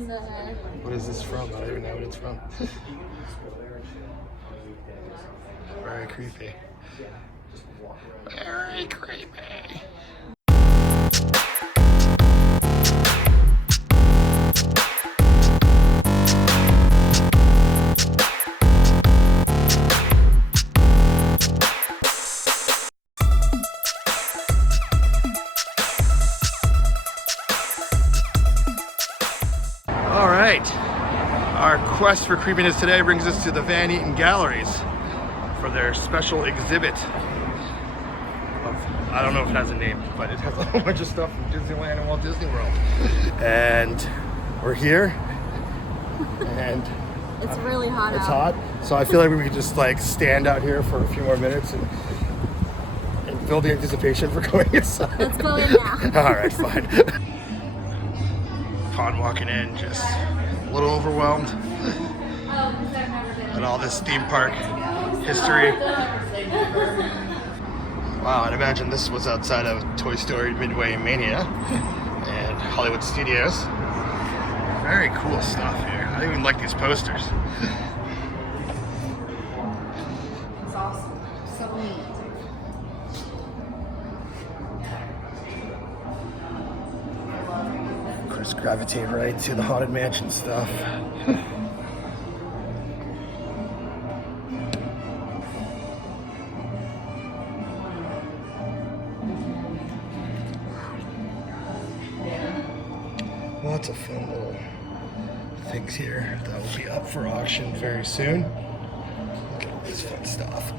from the... What is this from? I don't even know what it's from. Very creepy. Very creepy. All right, our quest for creepiness today brings us to the Eaton Galleries for their special exhibit of, I don't know if it has a name, but it has a whole bunch of stuff from Disneyland and Walt Disney World. And we're here, and it's really hot it's out. hot, so I feel like we could just like stand out here for a few more minutes and build the anticipation for going inside. Let's go in now. All right, fine. Upon walking in, just a little overwhelmed at all this theme park history. Wow, I'd imagine this was outside of Toy Story Midway Mania and Hollywood Studios. Very cool stuff here. I even like these posters. It's awesome. So neat. Just gravitate right to the Haunted Mansion stuff. Lots of fun little things here that will be up for auction very soon. Look at all this fun stuff.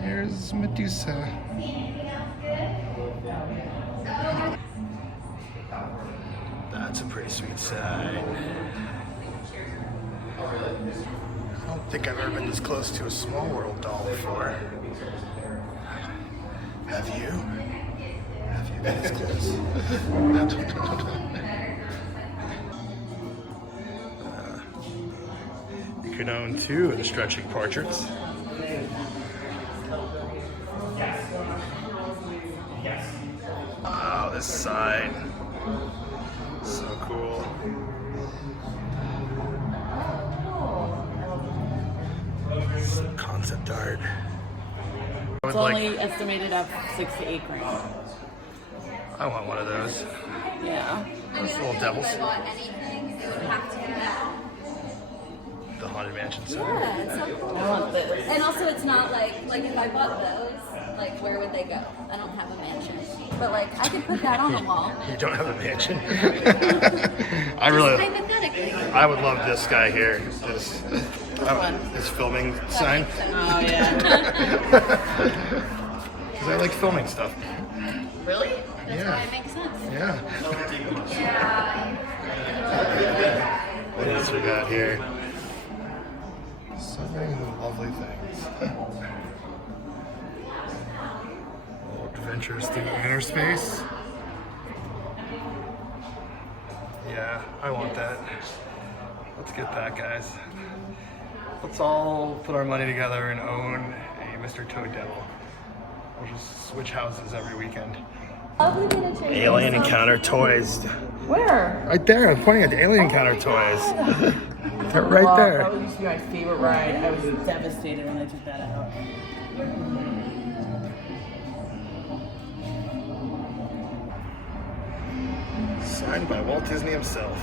There's Medusa. That's a pretty sweet sign. I don't think I've ever been this close to a Small World doll before. Have you? Have you been this close? You can own 2 of the stretching portraits. Wow, this sign. So cool. Some concept art. It's only estimated at 6 to 8 grand. I want one of those. Yeah. Those little devils. If I bought anything, it would have to be that. The Haunted Mansion sign. Yeah, it's so cool. I want this. And also, it's not like if I bought those, like where would they go? I don't have a mansion, but like I could put that on the wall. You don't have a mansion. Hypothetically. I would love this guy here. This filming sign. Oh, yeah. Because I like filming stuff. Really? That's Yeah. why it makes sense. Yeah. Yeah. What else we got here? So many lovely things. Little adventures through inner space. Yeah, I want that. Let's get that, guys. Let's all put our money together and own a Mr. Toad Devil. We'll just switch houses every weekend. Alien Encounter toys. Where? Right there, I'm pointing at the Alien Encounter toys. They're right there. That used to be my favorite ride. I was devastated when I took that out. Signed by Walt Disney himself.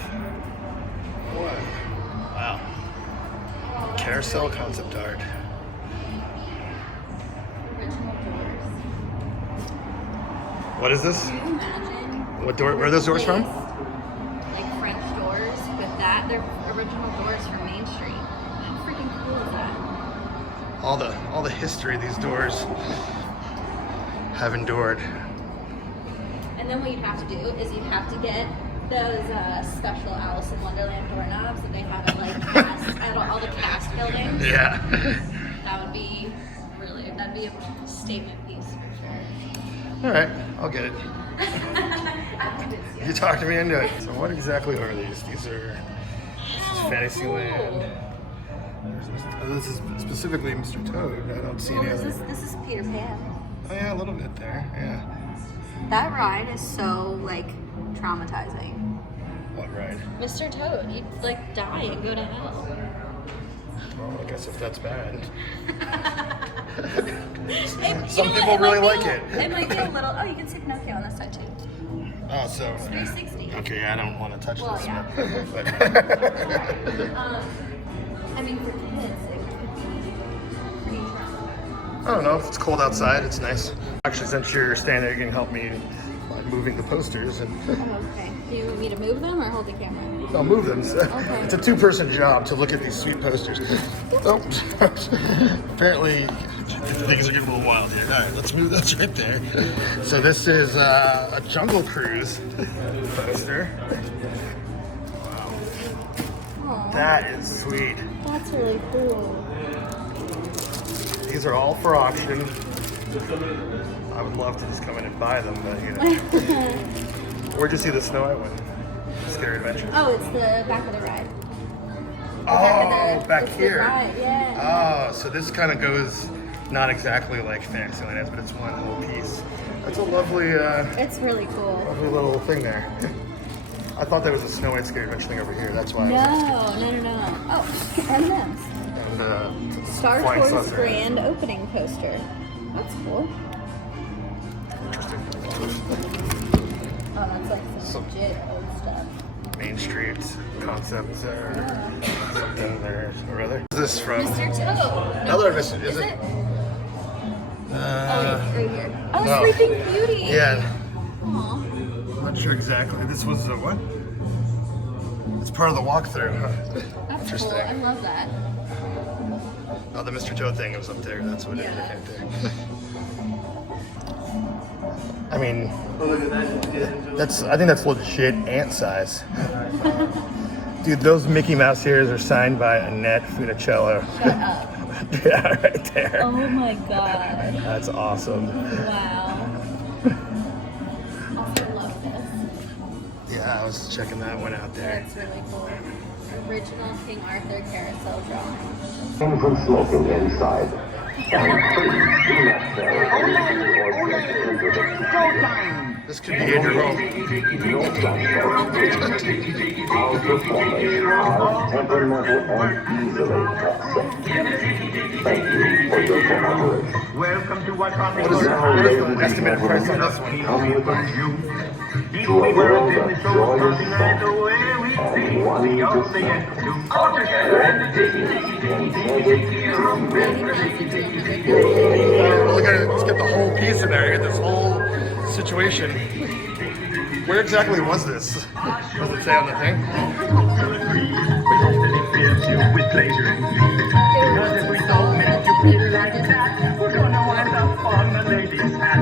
What? Wow. Carousel concept art. What is this? Can you imagine? What door? Where are those doors from? Like French doors, but they're original doors from Main Street. How freaking cool is that? All the history these doors have endured. And then what you'd have to do is you'd have to get those special Alice in Wonderland doorknobs that they have at at all the cast buildings. Yeah. That'd be a statement piece for sure. All right, I'll get it. You talked me into it. So what exactly are these? This is Fantasyland. This is specifically Mr. Toad. I don't see any other. This is Peter Pan. Oh yeah, a little bit there. Yeah. That ride is so like traumatizing. What ride? Mr. Toad, you'd like die and go to hell. Well, I guess if that's bad. Some people really like it. It might be a little. Oh, you can see Pinocchio on this side too. Oh, so. 360. Okay, I don't want to touch Well, this yeah. one. But I mean, for kids, it could be pretty traumatizing. I don't know. If it's cold outside, it's nice. Actually, since you're standing there, you can help me by moving the posters and. Oh, okay. Do you want me to move them or hold the camera? I'll move them. Okay. It's a two-person job to look at these sweet posters. Oh, apparently things are getting a little wild here. All right, let's move those right there. So this is a Jungle Cruise poster. Wow, Aw, that is sweet. that's really cool. These are all for auction. I would love to just come in and buy them, but you know. Where'd you see the Snow White one? Scary Adventure. Oh, it's the back of the ride. Oh, back it's here. The ride, yeah. Oh, so this kind of goes not exactly like Fantasyland is, but it's one whole piece. That's a lovely, It's really cool. lovely little thing there. I thought that was a Snow White Scary Adventure thing over here. That's why. No. Oh, and this. And Star Flying Tours Saucer. Grand Opening poster. That's cool. Interesting. Oh, that's like some legit old stuff. Main Street concept or something there or other. Is this from? Mr. Toad. Another Mr. Is it? Oh, right here. Oh, no. Sleeping Beauty. Yeah. Aw. I'm not sure exactly. This was what? It's part of the walkthrough, huh? That's Interesting. cool. I love that. Oh, the Mr. Toad thing was up there. That's what it came there. I mean, I think that's legit ant size. Dude, those Mickey Mouse ears are signed by Annette Funicello. Shut up. Yeah, right there. Oh my god. That's awesome. Wow. Also love this. Yeah, I was checking that one out there. That's really cool. Original King Arthur carousel drawing. From smoking inside. And please do not carry or drink into the This could be Andrew Home. no flashlight. Our performers are temperamental and easily toxic. Thank you for your cooperation. Welcome to what What is the estimated price on this one? Come with us you. to a world of joyous fun and one to spend. Walt Disney intended Look at it. Let's get the whole piece in there. Get this whole situation. Where exactly was this? Does it say on the thing? We hope that it fills you with pleasure and glee. Because if we don't make you feel like that, we're gonna wind up on the lady's hat.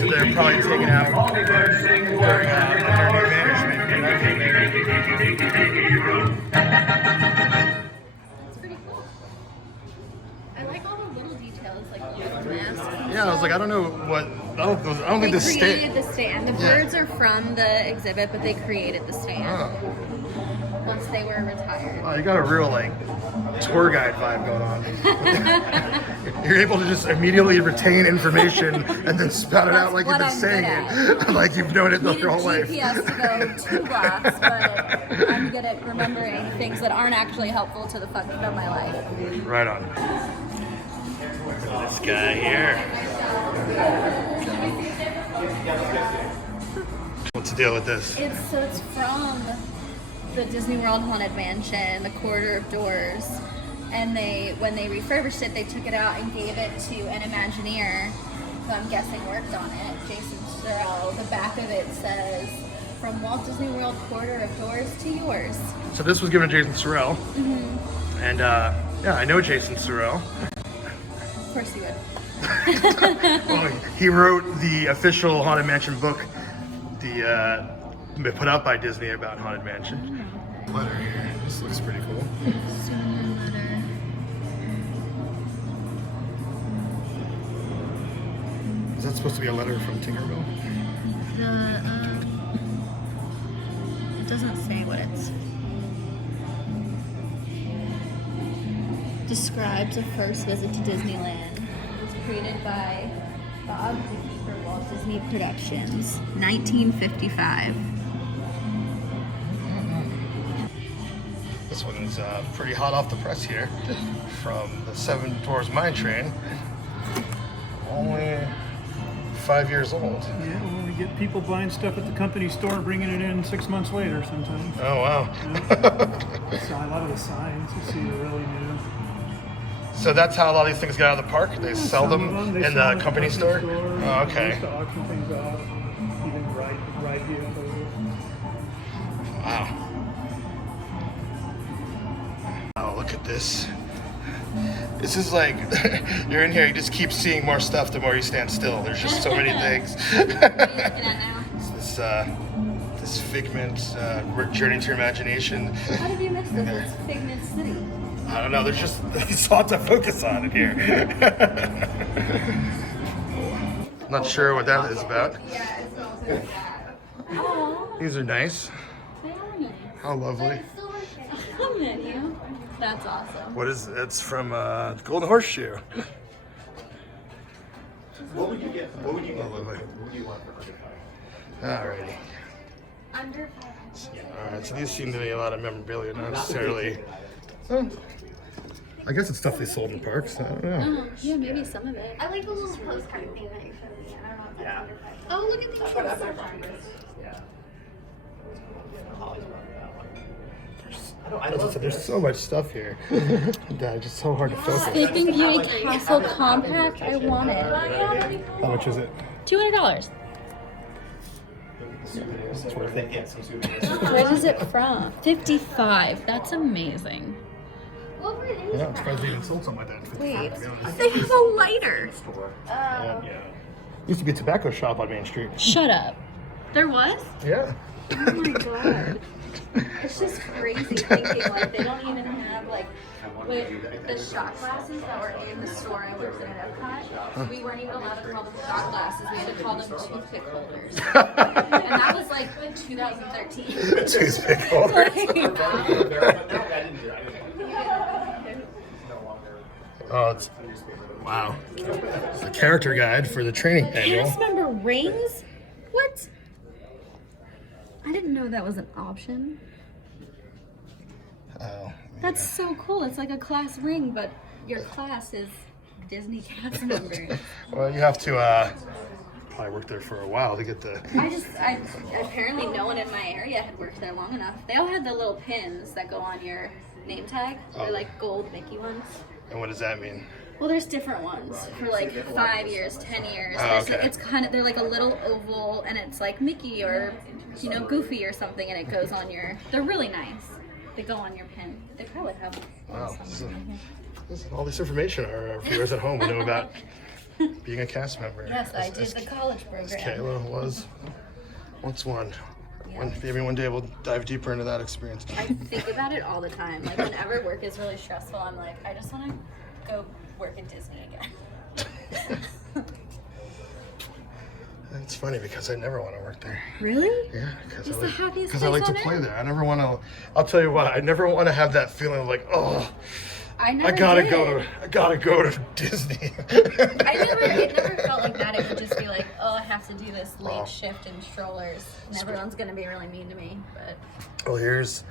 So they're probably taken out during under new management. It's pretty cool. I like all the little details, like the masks. Yeah, I was like, I don't know what. I don't think They the created state. the stand. The Yeah. birds are from the exhibit, but they created the stand Oh. once they were retired. Oh, you got a real like tour guide vibe going on. You're able to just immediately retain information and then spout it out like you've been That's what saying I'm it, like you've known it Needed your whole life. GPS to go 2 blocks, but I'm good at remembering things that aren't actually helpful to the function of my life. Right on. This guy here. What's the deal with this? It's from the Disney World Haunted Mansion, the Corridor of Doors, and when they refurbished it, they took it out and gave it to an Imagineer who I'm guessing worked on it, Jason Sorrell. The back of it says, "From Walt Disney World Corridor of Doors to yours." So this was given to Jason Sorrell, and yeah, I know Jason Sorrell. Of course you would. Well, he wrote the official Haunted Mansion book, put out by Disney about Haunted Mansion. Letter here. This looks pretty cool. Is that supposed to be a letter from Tinkerbell? It doesn't say what it's. Describes a first visit to Disneyland. created by Bob Dickey for Walt Disney Productions, 1955. This one is pretty hot off the press here from the Seven Dwarfs Mine Train. Only 5 years old. Yeah, well, we get people buying stuff at the company store and bringing it in 6 months later sometimes. Oh, wow. So a lot of the signs you see are really new. So that's how a lot of these things get out of the park? They sell Some them of they in sell the company store? Oh, They okay. used to auction things off, even ride vehicles. Wow. Oh, look at this. This is like, you're in here, you just keep seeing more stuff the more you stand still. There's just so many things. What are you looking at now? This Figment, Journey to Your Imagination. How did you miss this? It's Figment City. I don't know, there's a lot to focus on in here. Not sure what that is about. Oh, These are nice. they are nice. How lovely. A menu. That's awesome. What is it's from Golden Horseshoe. What would you get? What would you get? Lovely. What would you want for under five? Alrighty. Under Alright, so these seem to be a lot of memorabilia, not necessarily. Oh, I guess it's stuff they sold in parks. I don't know. yeah, maybe some of it. I like the little postcard thing that you showed me. I don't know if that's under five. Oh, look at these. There's so much stuff here. That it's just so hard to focus. Sleeping Beauty Castle Compact. I want it. How much is it? $200. That's what I think. Yeah, some souvenirs. Where is it from? 55. That's amazing. What were these? Yeah, I'm surprised they even sold something like that. For Wait, to be honest. they have a lighter. Yeah. Used to be a tobacco shop on Main Street. Shut up. There was? Yeah. Oh my god. It's just crazy thinking like they don't even have like the shot glasses that were in the store I worked in at Epcot. We weren't even allowed to call them shot glasses. We had to call them toothpick holders. And that was like in 2013. Toothpick holders. Oh, it's wow. It's the character guide for the training manual. Cast member rings? What? I didn't know that was an option. Oh. That's so cool. It's like a class ring, but your class is Disney cast members. Well, you have to probably work there for a while to get the. I apparently no one in my area had worked there long enough. They all had the little pins that go on your name tag. They're like gold Mickey ones. And what does that mean? Well, there's different ones for like 5 years, 10 years. Oh, okay. It's kind of, they're like a little oval and it's like Mickey or, you know, Goofy or something, and it goes on your, they're really nice. They go on your pin. They probably have Wow. some. All this information our viewers at home will know about being a cast member. Yes, I did the college As program. Kayla was. What's one? Yeah. Maybe one day we'll dive deeper into that experience. I think about it all the time. Like whenever work is really stressful, I'm like, I just want to go work at Disney again. It's funny because I never want to work there. Really? Yeah, because It's the happiest I like place to on play earth. there. I never want to. I'll tell you what. I never want to have that feeling of like, oh, I I gotta did. go to Disney. It never felt like that. It would just be like, oh, I have to do this late shift in strollers, and everyone's gonna be really mean to me. But Well, here's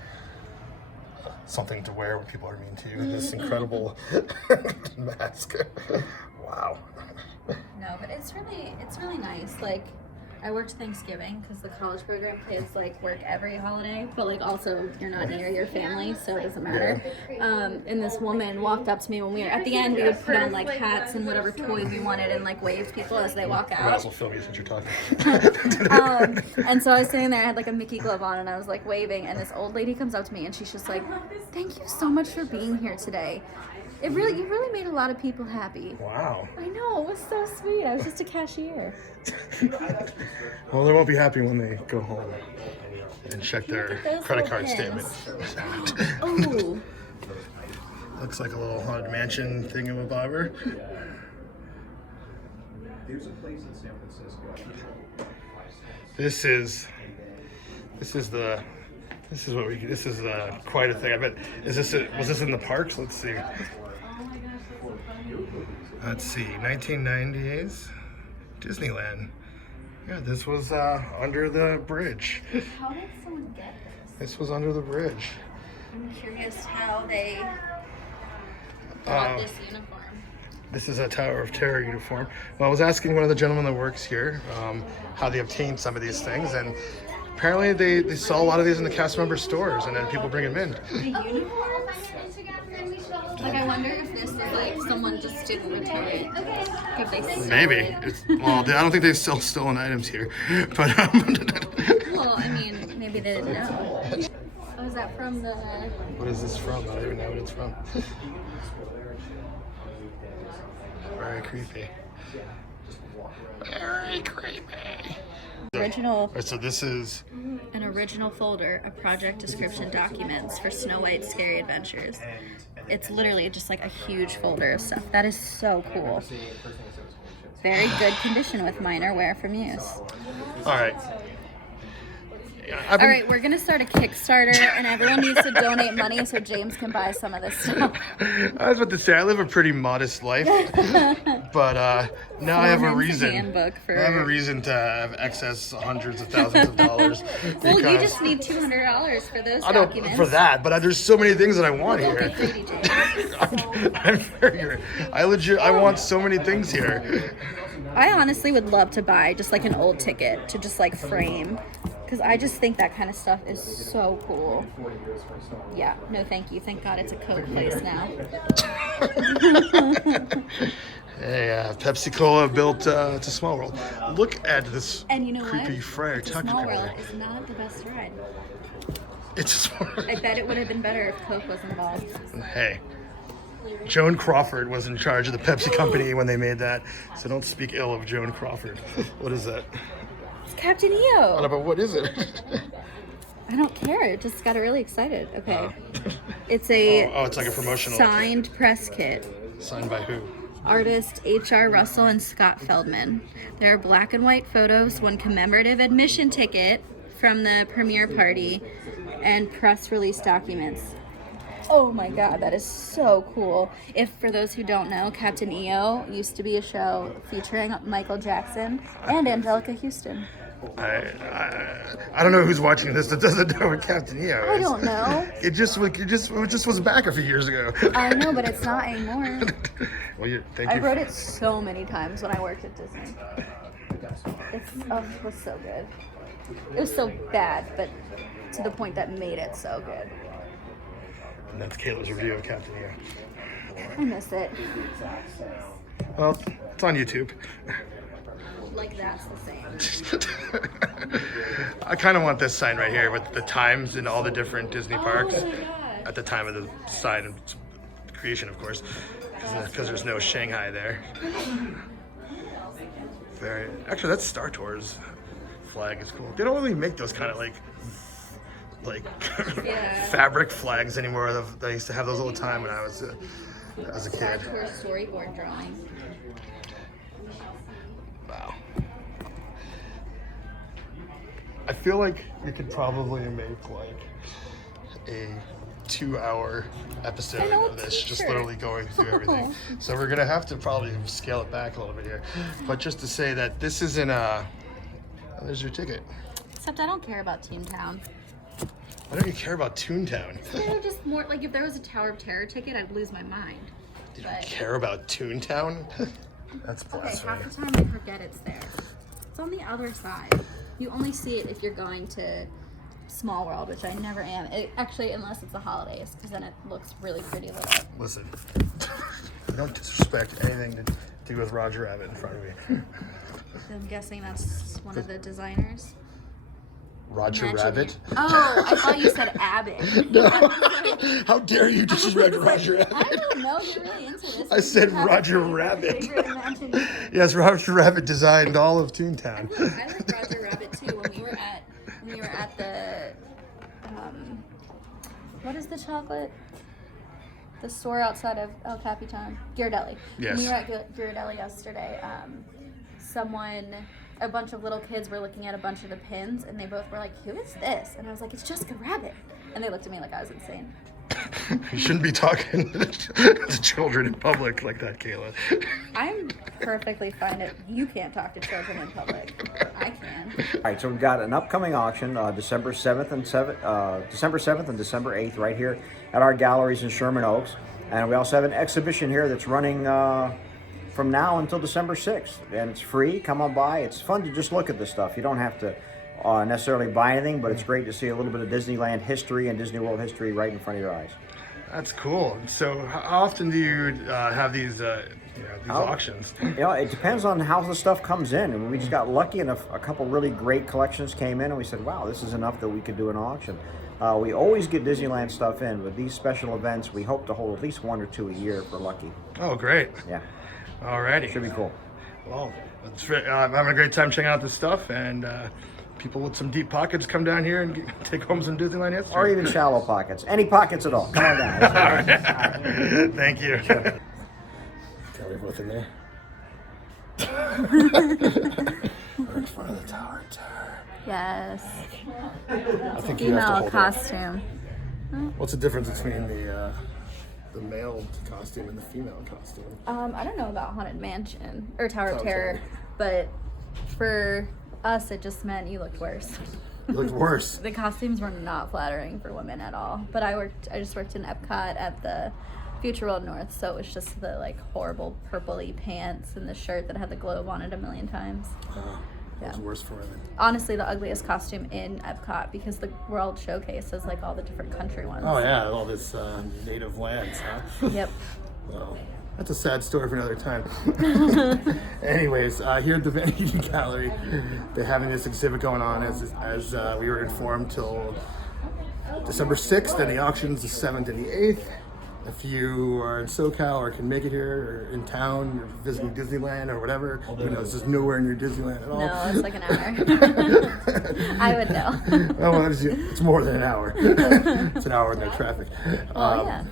something to wear when people are mean to you. This incredible mask. Wow. no, but it's really nice. Like, I worked Thanksgiving because the college program kids like work every holiday, but like also you're not near your family, so it doesn't matter. And this woman walked up to me when we were at the end. We would put on like hats and whatever toys we wanted and like wave people as they walk I might out. as well film you since you're talking. And so I was sitting there, I had like a Mickey glove on, and I was like waving, and this old lady comes up to me, and she's just like, "Thank you so much for being here today. You really made a lot of people happy." Wow. I know, it was so sweet. I was just a cashier. Well, they won't be happy when they go home and check their Those credit little card pins. statement. Oh, Looks like a little haunted mansion thingamabobber. There's a place in San Francisco. This is quite a thing. I bet was this in the parks? Let's see. Let's see, 1990s Disneyland. Yeah, this was under the bridge. How did someone get this? This was under the bridge. I'm curious how they got this uniform. This is a Tower of Terror uniform. Well, I was asking one of the gentlemen that works here how they obtained some of these things, and apparently they sell a lot of these in the cast member stores, and then people bring them in. The uniforms? Like, I wonder if this was like someone just didn't return it. If they stole Maybe. it. Well, I don't think they sell stolen items here, but Well, I mean, maybe they didn't know. Oh, is that from the... what is this from? I don't even know what it's from. Very creepy. Very creepy. original... Alright, so this is... An original folder of project description documents for Snow White's Scary Adventures. It's literally just like a huge folder of stuff. That is so cool. Very good condition with minor wear from use. Alright. All right, we're gonna start a Kickstarter, and everyone needs to donate money so James can buy some of this stuff. I was about to say, I live a pretty modest life, but now I have a reason. Handbook for... I have a reason to have excess hundreds of thousands of dollars. Well, you just need $200 for those I don't documents. for that, but there's so many things that I want Don't be here. greedy, James. I'm very, I want so many things here. I honestly would love to buy just like an old ticket to just like frame. Because I just think that kind of stuff is so cool. Yeah, no thank you. Thank God it's a Coke place now. Hey, Pepsi Cola built to Small World. Look at this And you know creepy what? Friar It's a Tuck Small over World there. is not the best ride. It's a Small I bet it would have been better if Coke was involved. Hey, Joan Crawford was in charge of the Pepsi company when they made that, so don't speak ill of Joan Crawford. What is that? It's Captain I don't know, EO. but what is it? I don't care. It just got really excited. Okay. It's a Oh, it's like a promotional signed press kit. Signed by who? Artist H.R. Russell and Scott Feldman. There are black and white photos, one commemorative admission ticket from the premiere party, and press release documents. Oh my god, that is so cool. If, for those who don't know, Captain EO used to be a show featuring Michael Jackson and Angelica Houston. I don't know who's watching this that doesn't know what Captain EO is. I don't know. It just was back a few years ago. I know, but it's not anymore. Well, thank I you. wrote it so many times when I worked at Disney. It was so good. It was so bad, but to the point that made it so good. And that's Kayla's review of Captain EO. I miss it. Well, it's on YouTube. Like that's the same. I kind of want this sign right here with the times in all the different Disney parks Oh my god. at the time of the sign and creation, of course, because there's no Shanghai there. Actually, that's Star Tours flag is cool. They don't really make those kind of like Yeah. fabric flags anymore. They used to have those all the time when I was a Star kid. Tours storyboard drawing. Wow. I feel like we could probably make like a 2-hour episode of this, just sure. literally going through everything. So we're gonna have to probably scale it back a little bit here. But just to say that this isn't there's your ticket. Except I don't care about Toontown. Why don't you care about Toontown? They're just more like if there was a Tower of Terror ticket, I'd lose my mind. You don't care about Toontown? That's Okay, blasphemy. half the time I forget it's there. It's on the other side. You only see it if you're going to Small World, which I never am. Actually, unless it's the holidays, because then it looks really pretty lit up. Listen, don't disrespect anything to do with Roger Rabbit in front of me. I'm guessing that's one of the designers. Roger Imagine Rabbit? it. Oh, I thought you said Abbott. How dare you disrespect Roger I Rabbit? don't know. You're really into this. I said You have Roger a Rabbit. favorite Imagineer. Yes, Roger Rabbit designed all of Toontown. I like Roger Rabbit too. When we were at the what is the chocolate? The store outside of El Capitan, Ghirardelli. Yes. When we were at Ghirardelli yesterday, a bunch of little kids were looking at a bunch of the pins, and they both were like, "Who is this?" And I was like, "It's Jessica Rabbit." And they looked at me like I was insane. You shouldn't be talking to children in public like that, Kayla. I'm perfectly fine if you can't talk to children in public. I can. All right, so we've got an upcoming auction December 7th and December 8th right here at our galleries in Sherman Oaks. And we also have an exhibition here that's running from now until December 6th. And it's free. Come on by. It's fun to just look at this stuff. You don't have to necessarily buy anything, but it's great to see a little bit of Disneyland history and Disney World history right in front of your eyes. That's cool. So how often do you have these auctions? It depends on how the stuff comes in. And we just got lucky and a couple really great collections came in and we said, wow, this is enough that we could do an auction. We always get Disneyland stuff in. With these special events, we hope to hold at least 1 or 2 a year if we're lucky. Oh, great. Yeah. Alrighty. Should be cool. Well, I'm having a great time checking out this stuff, and people with some deep pockets come down here and take home some Disneyland history. Or even shallow pockets. Any pockets at all. Come on down. All right. Thank you. Got we both in there. We're in front of the tower. Yes. I think you have to Female hold it. costume. What's the difference between the male costume and the female costume? I don't know about Haunted Mansion or Tower of Tower of Terror, Terror. but for us, it just meant you looked worse. You looked worse. The costumes were not flattering for women at all. But I just worked in Epcot at the Future World North, so it was just the like horrible purpley pants and the shirt that had the globe on it a million times. What's worse for women? Honestly, the ugliest costume in Epcot because the World Showcase is like all the different country ones. Oh yeah, all this native lands, huh? Yep. Well, that's a sad story for another time. Anyways, here at the Eaton Gallery, they're having this exhibit going on as we were informed till December 6th, and the auction's the 7th and the 8th. If you are in SoCal or can make it here or in town or visiting Disneyland or whatever, you know, this is nowhere near Disneyland at all. No, it's like an hour. I would know. Oh, well, it's more than an hour. It's an hour in no traffic. Well, yeah.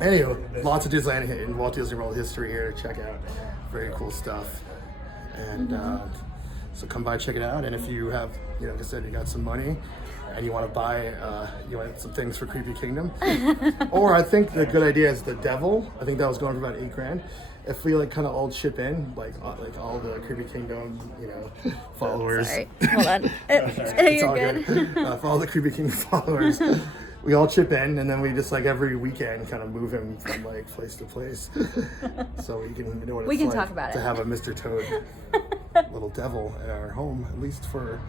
Anyway, lots of Disneyland and Walt Disney World history here to check out. Very cool stuff. And so come by, check it out. And if you have, like I said, you got some money and you want to buy, you want some things for Creepy Kingdom. Or I think the good idea is the Devil. I think that was going for about $8,000. If we kind of all chip in, like all the Creepy Kingdom, followers. Sorry, hold on. It's You're all good. For all the Creepy Kingdom followers, we all chip in, and then we just every weekend kind of move him from place to place, so we can know what We it's can like talk about to it. have a Mr. Toad little devil at our home, at least for.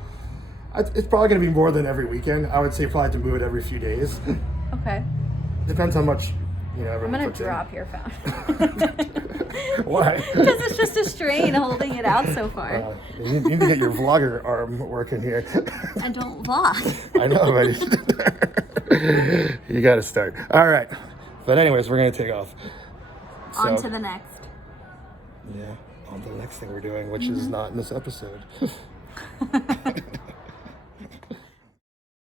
It's probably going to be more than every weekend. I would say probably to move it every few days. Okay. Depends how much I'm everyone gonna puts in. drop your phone. Why? Because it's just a strain holding it out so far. You need to get your vlogger arm working here. I don't vlog. I know, but you got to start. All right. But anyways, we're going to take off. On to the next. Yeah, on to the next thing we're doing, which is not in this episode.